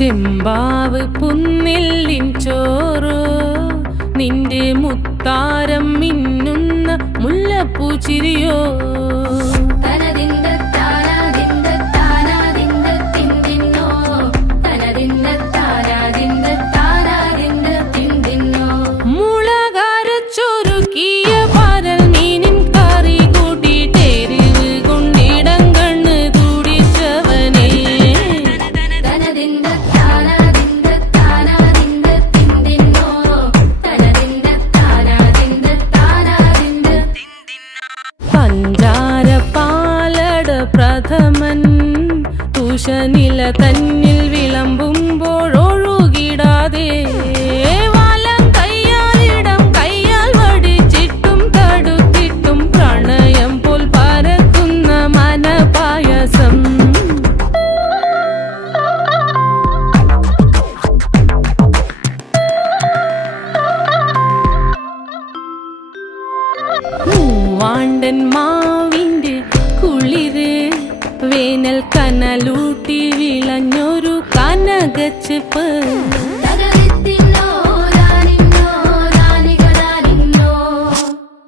ചെമ്പാവ് പുന്നെല്ലിൻ ചോറോ നിന്റെ മുത്താരം മിന്നുന്ന മുല്ലപ്പൂച്ചിരിയോ പ്രഥമൻ തുഷനില തന്നിൽ വിളമ്പുമ്പോഴൊഴുകിടാതെ വലം കയ്യാലിടം കയ്യാൽ വടിച്ചിട്ടും തടുത്തിട്ടും പ്രണയം പോൽ പരക്കുന്ന മനപായസം മൂവാണ്ടൻ മാവിന്റെ കുളിര് വേനൽ കനലൂട്ടി വിളഞ്ഞൊരു കനകച്ചെപ്പ്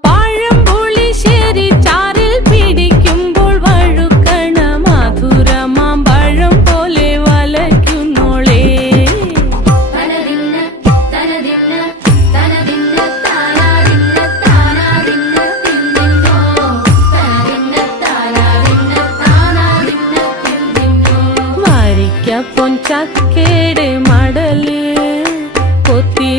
പഴംപുളിശ്ശേരി ചാറിൽ പിടിക്കുമ്പോൾ വഴുക്കണ മധുരമാം പഴം പോലെ വലയ്ക്കുന്നോളേ പൊൻചക്കേടെ മടല് കൊത്തി